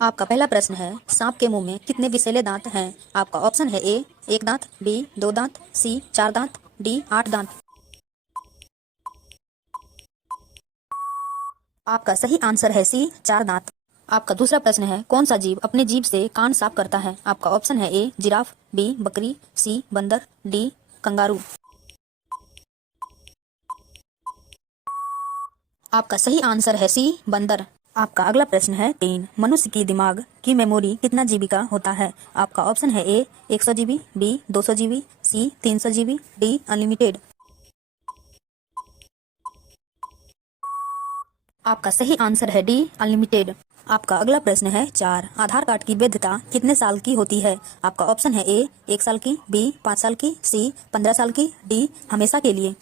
आपका पहला प्रश्न है, सांप के मुंह में कितने विषैले दांत हैं? आपका ऑप्शन है ए एक दांत, बी दो दांत, सी चार दांत, डी आठ दांत। आपका सही आंसर है सी चार दांत। आपका दूसरा प्रश्न है, कौन सा जीव अपने जीभ से कान साफ करता है? आपका ऑप्शन है ए जिराफ, बी बकरी, सी बंदर, डी कंगारू। आपका सही आंसर है सी बंदर। आपका अगला प्रश्न है तीन, मनुष्य की दिमाग की मेमोरी कितना जीबी का होता है? आपका ऑप्शन है ए 100 जीबी, बी 200 जीबी, सी 300 जीबी, डी अनलिमिटेड। आपका सही आंसर है डी अनलिमिटेड। आपका अगला प्रश्न है चार, आधार कार्ड की वैधता कितने साल की होती है? आपका ऑप्शन है ए 1 साल की, बी 5 साल की, सी 15 साल की, डी हमेशा के लिए।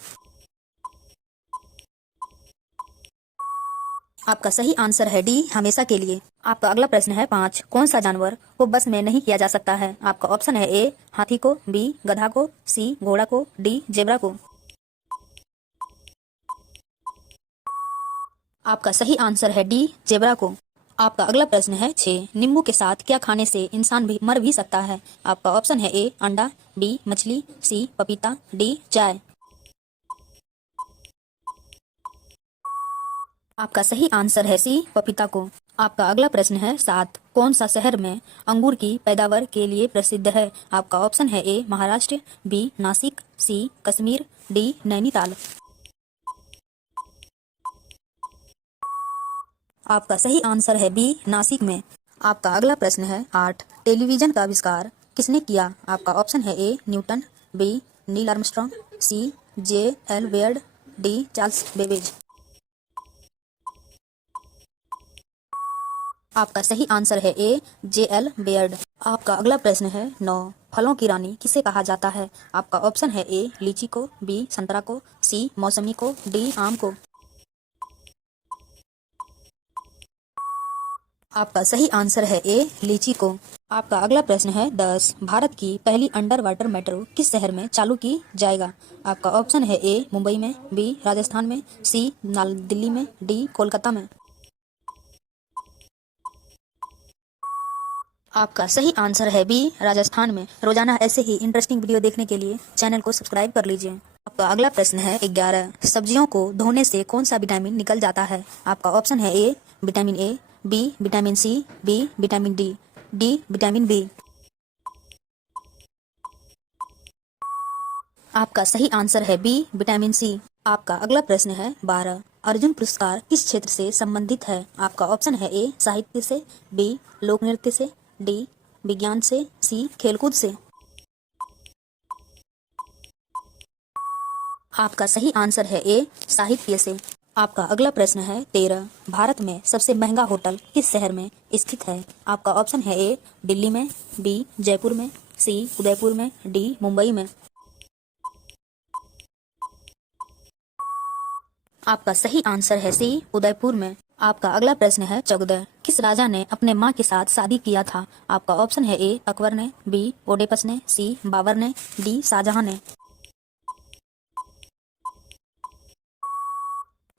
आपका सही आंसर है डी हमेशा के लिए। आपका अगला प्रश्न है पाँच, कौन सा जानवर को बस में नहीं किया जा सकता है? आपका ऑप्शन है ए हाथी को, बी गधा को, सी घोड़ा को, डी जेब्रा को। आपका सही आंसर है डी जेब्रा को। आपका अगला प्रश्न है छह, नींबू के साथ क्या खाने से इंसान भी मर भी सकता है? आपका ऑप्शन है ए अंडा, बी मछली, सी पपीता, डी चाय। आपका सही आंसर है सी पपीता को। आपका अगला प्रश्न है सात, कौन सा शहर में अंगूर की पैदावार के लिए प्रसिद्ध है? आपका ऑप्शन है ए महाराष्ट्र, बी नासिक, सी कश्मीर, डी नैनीताल। आपका सही आंसर है बी नासिक में। आपका अगला प्रश्न है आठ, टेलीविजन का आविष्कार किसने किया? आपका ऑप्शन है A Newton, B Neil Armstrong, C J L. Baird, D Charles Babbage. आपका सही आंसर है ए जे.एल. बेयर्ड। आपका अगला प्रश्न है नौ, फलों की रानी किसे कहा जाता है? आपका ऑप्शन है ए लीची को, बी संतरा को, सी मौसमी को, डी आम को। आपका सही आंसर है ए लीची को। आपका अगला प्रश्न है दस, भारत की पहली अंडर वाटर मेट्रो किस शहर में चालू की जाएगा? आपका ऑप्शन है ए मुंबई में, बी राजस्थान में, सी दिल्ली में, डी कोलकाता में। आपका सही आंसर है बी राजस्थान में। रोजाना ऐसे ही इंटरेस्टिंग वीडियो देखने के लिए चैनल को सब्सक्राइब कर लीजिए। आपका अगला प्रश्न है ग्यारह, सब्जियों को धोने से कौन सा विटामिन निकल जाता है? आपका ऑप्शन है A vitamin A, B vitamin C, B vitamin D, D vitamin B. आपका सही आंसर है बी विटामिन सी। आपका अगला प्रश्न है बारह, अर्जुन पुरस्कार किस क्षेत्र से संबंधित है? आपका ऑप्शन है ए साहित्य से, बी लोक नृत्य से, डी विज्ञान से, सी खेलकूद से। आपका सही आंसर है ए साहित्य से। आपका अगला प्रश्न है तेरह, भारत में सबसे महंगा होटल किस शहर में स्थित है? आपका ऑप्शन है ए दिल्ली में, बी जयपुर में, सी उदयपुर में, डी मुंबई में। आपका सही आंसर है सी उदयपुर में। आपका अगला प्रश्न है चौदह, किस राजा ने अपने माँ के साथ शादी किया था? आपका ऑप्शन है ए अकबर ने, बी ओडेपस ने, सी बाबर ने, डी शाहजहां ने।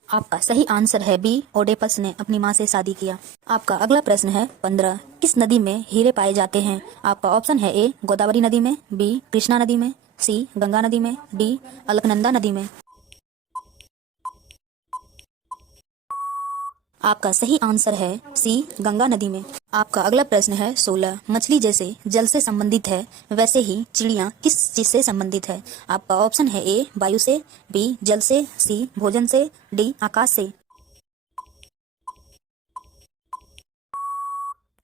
आपका सही आंसर है बी ओडेपस ने अपनी माँ से शादी किया। आपका अगला प्रश्न है पंद्रह, किस नदी में हीरे पाए जाते हैं? आपका ऑप्शन है ए गोदावरी नदी में, बी कृष्णा नदी में, सी गंगा नदी में, डी अलकनंदा नदी में। आपका सही आंसर है सी गंगा नदी में। आपका अगला प्रश्न है सोलह, मछली जैसे जल से संबंधित है वैसे ही चिड़िया किस चीज से संबंधित है? आपका ऑप्शन है ए वायु से, बी जल से, सी भोजन से, डी आकाश से।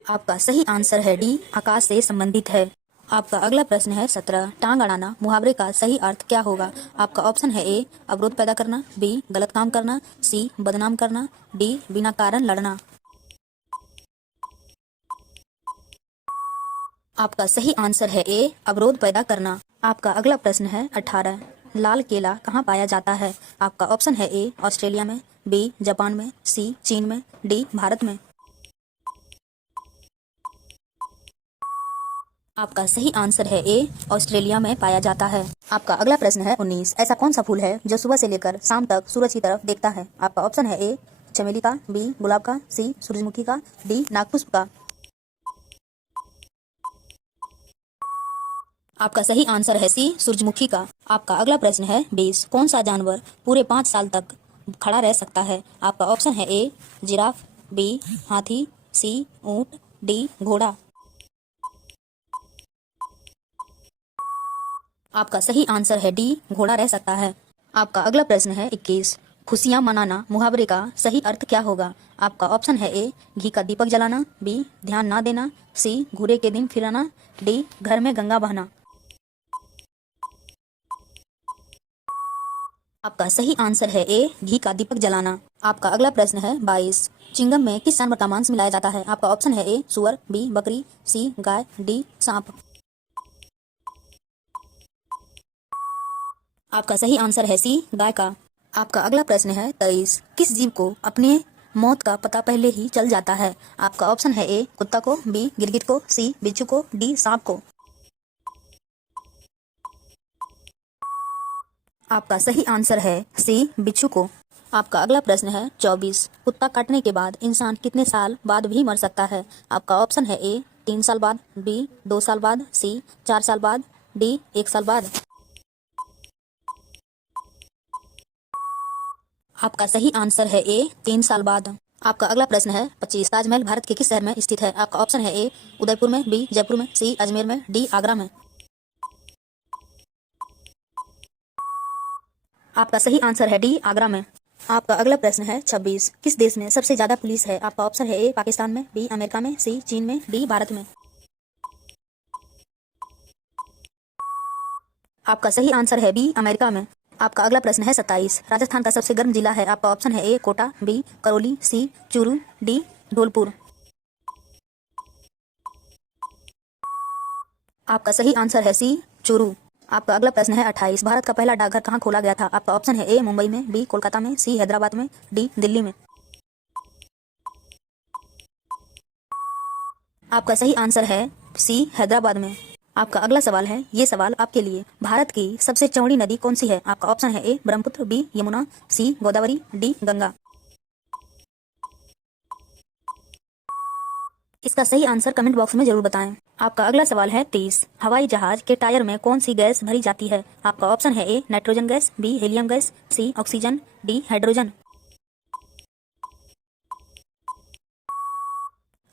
आपका सही आंसर है डी आकाश से संबंधित है। आपका अगला प्रश्न है सत्रह, टांग अड़ाना मुहावरे का सही अर्थ क्या होगा? आपका ऑप्शन है ए अवरोध पैदा करना, बी गलत काम करना, सी बदनाम करना, डी बिना कारण लड़ना। आपका सही आंसर है ए अवरोध पैदा करना। आपका अगला प्रश्न है अठारह, लाल केला कहाँ पाया जाता है? आपका ऑप्शन है ए ऑस्ट्रेलिया में, बी जापान में, सी चीन में, डी भारत में। आपका सही आंसर है ए ऑस्ट्रेलिया में पाया जाता है। आपका अगला प्रश्न है उन्नीस, ऐसा कौन सा फूल है जो सुबह से लेकर शाम तक सूरज की तरफ देखता है? आपका ऑप्शन है ए चमेली का, बी गुलाब का, सी सूरजमुखी का, डी नागपुष्प का। आपका सही आंसर है सी, सूरजमुखी का। आपका अगला प्रश्न है 20। कौन सा जानवर पूरे 5 साल तक खड़ा रह सकता है? आपका ऑप्शन है ए जिराफ, बी हाथी, सी ऊंट, डी घोड़ा। आपका सही आंसर है डी, घोड़ा रह सकता है। आपका अगला प्रश्न है 21। खुशियां मनाना मुहावरे का सही अर्थ क्या होगा? आपका ऑप्शन है ए घी का दीपक जलाना, बी ध्यान ना देना, सी घूरे के दिन फिराना, डी घर में गंगा बहना। आपका सही आंसर है ए घी का दीपक जलाना। आपका अगला प्रश्न है 22। चिंगम में किस जानवर का मांस मिलाया जाता है? आपका ऑप्शन है ए सुअर, बी बकरी, सी गाय, डी सांप। आपका सही आंसर है सी गाय का। आपका अगला प्रश्न है 23। किस जीव को अपने मौत का पता पहले ही चल जाता है? आपका ऑप्शन है ए कुत्ता को, बी गिरगिट को, सी बिच्छू को, डी सांप को। आपका सही आंसर है सी बिच्छू को। आपका अगला प्रश्न है 24। कुत्ता काटने के बाद इंसान कितने साल बाद भी मर सकता है? आपका ऑप्शन है ए 3 साल बाद, बी 2 साल बाद, सी 4 साल बाद, डी 1 साल बाद। आपका सही आंसर है ए 3 साल बाद। आपका अगला प्रश्न है 25। ताजमहल भारत के किस शहर में स्थित है? आपका ऑप्शन है ए उदयपुर में, बी जयपुर में, सी अजमेर में, डी आगरा में। आपका सही आंसर है डी आगरा में। आपका अगला प्रश्न है 26। किस देश में सबसे ज्यादा पुलिस है? आपका ऑप्शन है ए पाकिस्तान में, बी अमेरिका में, सी चीन में, डी भारत में। आपका सही आंसर है बी अमेरिका में। आपका अगला प्रश्न है 27। राजस्थान का सबसे गर्म जिला है? आपका ऑप्शन है ए कोटा, बी करौली, सी चूरू, डी धौलपुर। आपका सही आंसर है सी चूरू। आपका अगला प्रश्न है 28। भारत का पहला डाकघर कहाँ खोला गया था? आपका ऑप्शन है ए मुंबई में, बी कोलकाता में, सी हैदराबाद में, डी दिल्ली में। आपका सही आंसर है सी हैदराबाद में। आपका अगला सवाल है, ये सवाल आपके लिए। भारत की सबसे चौड़ी नदी कौन सी है? आपका ऑप्शन है ए ब्रह्मपुत्र, बी यमुना, सी गोदावरी, डी गंगा। इसका सही आंसर कमेंट बॉक्स में जरूर बताएं। आपका अगला सवाल है 30। हवाई जहाज के टायर में कौन सी गैस भरी जाती है? आपका ऑप्शन है A nitrogen gas, B helium gas, C oxygen, D hydrogen.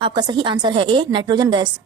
आपका सही आंसर है ए नाइट्रोजन गैस।